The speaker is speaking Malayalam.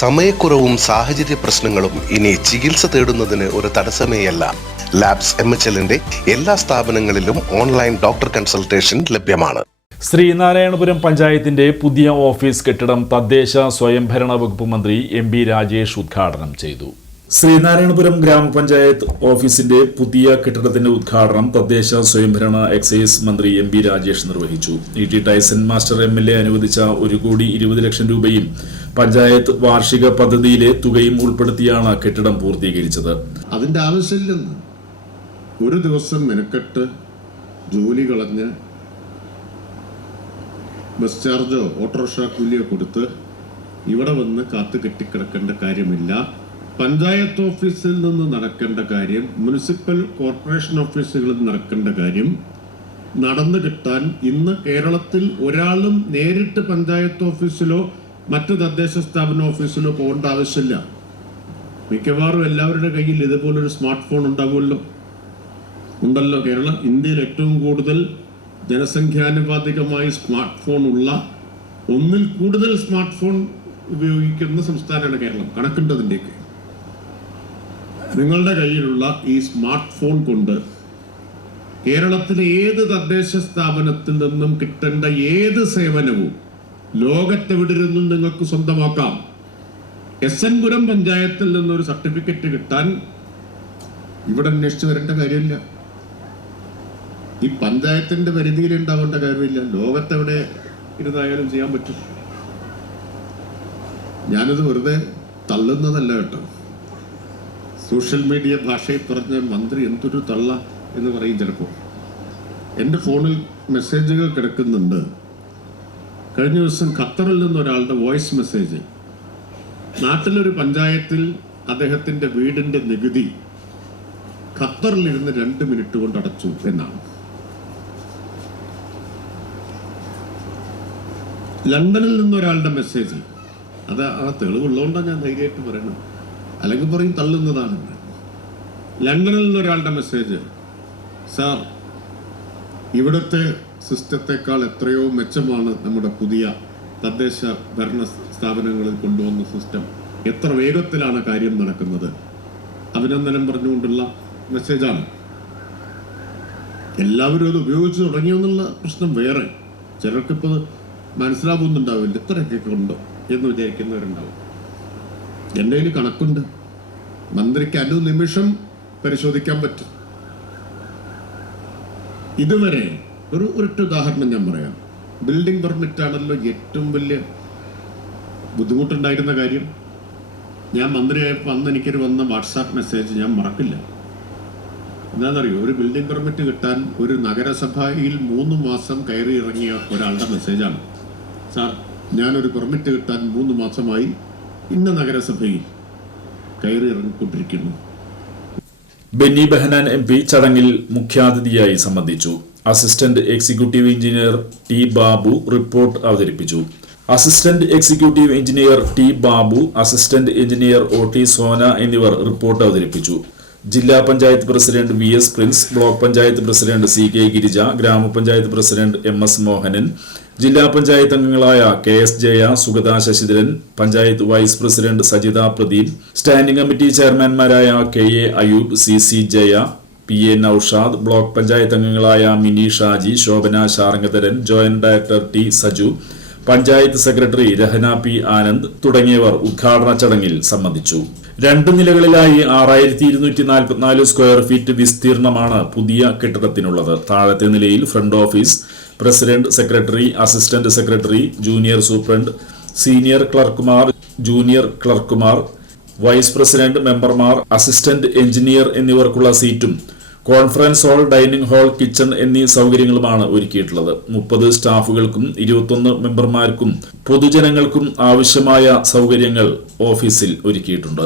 സമയക്കുറവും സാഹചര്യ പ്രശ്നങ്ങളും ഇനി ചികിത്സ തേടുന്നതിന് ഒരു തടസ്സമേയല്ല. ലാബ്സ് എം എച്ച് എല്ലിന്റെ എല്ലാ സ്ഥാപനങ്ങളിലും ഓൺലൈൻ ഡോക്ടർ കൺസൾട്ടേഷൻ ലഭ്യമാണ്. ശ്രീനാരായണപുരം പഞ്ചായത്തിന്റെ പുതിയ ഓഫീസ് കെട്ടിടം തദ്ദേശ സ്വയംഭരണ വകുപ്പ് മന്ത്രി എം ബി രാജേഷ് ഉദ്ഘാടനം ചെയ്തു. ശ്രീനാരായണപുരം ഗ്രാമപഞ്ചായത്ത് ഓഫീസിന്റെ പുതിയ കെട്ടിടത്തിന്റെ ഉദ്ഘാടനം തദ്ദേശ സ്വയംഭരണ എക്സൈസ് മന്ത്രി എം ബി രാജേഷ് നിർവഹിച്ചു. E T Tyson master M L A അനുവദിച്ച ഒരു കോടി ഇരുപത് ലക്ഷം രൂപയും പഞ്ചായത്ത് വാർഷിക പദ്ധതിയിലെ തുകയും ഉൾപ്പെടുത്തിയാണ് കെട്ടിടം പൂർത്തീകരിച്ചത്. അതിന്റെ ആവശ്യമില്ലെന്ന് ഒരു ദിവസം മെനക്കെട്ട് ജോലി കളഞ്ഞ് ബസ് ചാർജോ ഓട്ടോറിക്ഷ കൂലിയോ കൊടുത്ത് ഇവിടെ വന്ന് കാത്തു കെട്ടിക്കിടക്കേണ്ട കാര്യമില്ല. പഞ്ചായത്ത് ഓഫീസിൽ നിന്ന് നടക്കേണ്ട കാര്യം മുനിസിപ്പൽ കോർപ്പറേഷൻ ഓഫീസുകളിൽ നടക്കേണ്ട കാര്യം നടന്നു കിട്ടാൻ ഇന്ന് കേരളത്തിൽ ഒരാളും നേരിട്ട് പഞ്ചായത്ത് ഓഫീസിലോ മറ്റ് തദ്ദേശ സ്ഥാപന ഓഫീസിലോ പോകേണ്ട ആവശ്യമില്ല. മിക്കവാറും എല്ലാവരുടെ കയ്യിൽ ഇതുപോലൊരു സ്മാർട്ട് ഫോൺ ഉണ്ടാവുമല്ലോ. ഉണ്ടല്ലോ കേരളം. ഇന്ത്യയിൽ ഏറ്റവും കൂടുതൽ ജനസംഖ്യാനുപാതികമായി സ്മാർട്ട് ഫോൺ ഉള്ള ഒന്നിൽ കൂടുതൽ സ്മാർട്ട് ഫോൺ ഉപയോഗിക്കുന്ന സംസ്ഥാനമാണ് കേരളം. കണക്കുണ്ടതിന്റെയൊക്കെ നിങ്ങളുടെ കയ്യിലുള്ള ഈ സ്മാർട്ട് ഫോൺ കൊണ്ട് കേരളത്തിലെ ഏത് തദ്ദേശ സ്ഥാപനത്തിൽ നിന്നും കിട്ടേണ്ട ഏത് സേവനവും ലോകത്തെവിടെ നിന്നും നിങ്ങൾക്ക് സ്വന്തമാക്കാം. എസ് എൻ പുരം പഞ്ചായത്തിൽ നിന്നൊരു സർട്ടിഫിക്കറ്റ് കിട്ടാൻ ഇവിടെ അന്വേഷിച്ച് വരേണ്ട കാര്യമില്ല. ഈ പഞ്ചായത്തിന്റെ പരിധിയിൽ ഉണ്ടാവേണ്ട കാര്യമില്ല. ലോകത്തെവിടെ ഇരുന്നായാലും ചെയ്യാൻ പറ്റും. ഞാനത് വെറുതെ തള്ളുന്നതല്ല കേട്ടോ. സോഷ്യൽ മീഡിയ ഭാഷയിൽ പറഞ്ഞ മന്ത്രി എന്തൊരു തള്ള എന്ന് പറയും ചിലപ്പോൾ. എന്റെ ഫോണിൽ മെസ്സേജുകൾ കിടക്കുന്നുണ്ട്. കഴിഞ്ഞ ദിവസം ഖത്തറിൽ നിന്ന് ഒരാളുടെ വോയിസ് മെസ്സേജ്. നാട്ടിലൊരു പഞ്ചായത്തിൽ അദ്ദേഹത്തിന്റെ വീടിന്റെ നികുതി ഖത്തറിലിരുന്ന് രണ്ട് മിനിറ്റ് കൊണ്ട് അടച്ചു എന്നാണ്. ലണ്ടനിൽ നിന്നൊരാളുടെ മെസ്സേജ്. അത് ആ തെളിവുള്ളതുകൊണ്ടാണ് ഞാൻ ധൈര്യമായിട്ട് പറയണം അല്ലെങ്കിൽ പറയും തള്ളുന്നതാണ്. ലണ്ടനിൽ നിന്നൊരാളുടെ മെസ്സേജ്. സാർ ഇവിടുത്തെ സിസ്റ്റത്തെക്കാൾ എത്രയോ മെച്ചമാണ് നമ്മുടെ പുതിയ തദ്ദേശ ഭരണ സ്ഥാപനങ്ങളിൽ കൊണ്ടുവന്ന സിസ്റ്റം. എത്ര വേഗത്തിലാണ് കാര്യം നടക്കുന്നത്? അഭിനന്ദനം പറഞ്ഞുകൊണ്ടുള്ള മെസ്സേജാണ്. എല്ലാവരും അത് ഉപയോഗിച്ച് തുടങ്ങിയെന്നുള്ള പ്രശ്നം വേറെ. ചിലർക്കിപ്പോൾ മനസ്സിലാവുന്നുണ്ടാവില്ല ഇത്രയൊക്കെ ഉണ്ടോ എന്ന് വിചാരിക്കുന്നവരുണ്ടാവും. എന്റെ കയ്യിൽ കണക്കുണ്ട്. മന്ത്രിക്ക് അനു നിമിഷം പരിശോധിക്കാൻ പറ്റും. ഇതുവരെ ഒരു ഒരൊറ്റ ഉദാഹരണം ഞാൻ പറയാം. ബിൽഡിംഗ് പെർമിറ്റ് ആണല്ലോ ഏറ്റവും വലിയ ബുദ്ധിമുട്ടുണ്ടായിരുന്ന കാര്യം. ഞാൻ മന്ത്രിയായപ്പോൾ അന്ന് എനിക്കൊരു വന്ന വാട്സാപ്പ് മെസ്സേജ് ഞാൻ മറക്കില്ല. എന്താണെന്നറിയോ? ഒരു ബിൽഡിംഗ് പെർമിറ്റ് കിട്ടാൻ ഒരു നഗരസഭയിൽ മൂന്ന് മാസം കയറി ഇറങ്ങിയ ഒരാളുടെ മെസ്സേജാണ് സാർ ഞാനൊരു പെർമിറ്റ് കിട്ടാൻ മൂന്ന് മാസമായി ഇന്ന നഗരസഭയിൽ കയറി ഇറങ്ങിക്കൊണ്ടിരിക്കുന്നു. ബെന്നി ബെഹനാൻ എം പി ചടങ്ങിൽ മുഖ്യാതിഥിയായി സംബന്ധിച്ചു. Assistant executive engineer T Babu report അവതരിപ്പിച്ചു. Assistant executive engineer T Babu assistant engineer O T Sona എന്നിവർ റിപ്പോർട്ട് അവതരിപ്പിച്ചു. ജില്ലാ panchayat president V S Prince block panchayat president C K Girija gramapanchayat president M S Mohanan ജില്ലാ പഞ്ചായത്ത് അംഗങ്ങളായ K S Jaya Sugatha Sasidharan panchayat vice president Sajitha Pradeep standing committee ചെയർമാൻമാരായ K A Ayoob C C Jaya P A Noushad block panchayat അംഗങ്ങളായ Mini Shaji Shobhana Sarngadharan joint director T Saju panchayat secretary Rahana P Anand തുടങ്ങിയവർ ഉദ്ഘാടന ചടങ്ങിൽ സംബന്ധിച്ചു. രണ്ട് നിലകളിലായി ആറായിരത്തി ഇരുന്നൂറ്റി നാൽപ്പത്തിനാല് സ്ക്വയർ ഫീറ്റ് വിസ്തീർണമാണ് പുതിയ കെട്ടിടത്തിനുള്ളത്. താഴത്തെ നിലയിൽ front office president secretary assistant secretary junior superintendent senior ക്ലർക്കുമാർ junior ക്ലർക്കുമാർ വൈസ് പ്രസിഡന്റ് മെമ്പർമാർ അസിസ്റ്റന്റ് എഞ്ചിനീയർ എന്നിവർക്കുള്ള സീറ്റും conference hall dining hall kitchen എന്നീ സൗകര്യങ്ങളുമാണ് ഒരുക്കിയിട്ടുള്ളത്. മുപ്പത് സ്റ്റാഫുകൾക്കും ഇരുപത്തൊന്ന് മെമ്പർമാർക്കും പൊതുജനങ്ങൾക്കും ആവശ്യമായ സൗകര്യങ്ങൾ ഓഫീസിൽ ഒരുക്കിയിട്ടുണ്ട്.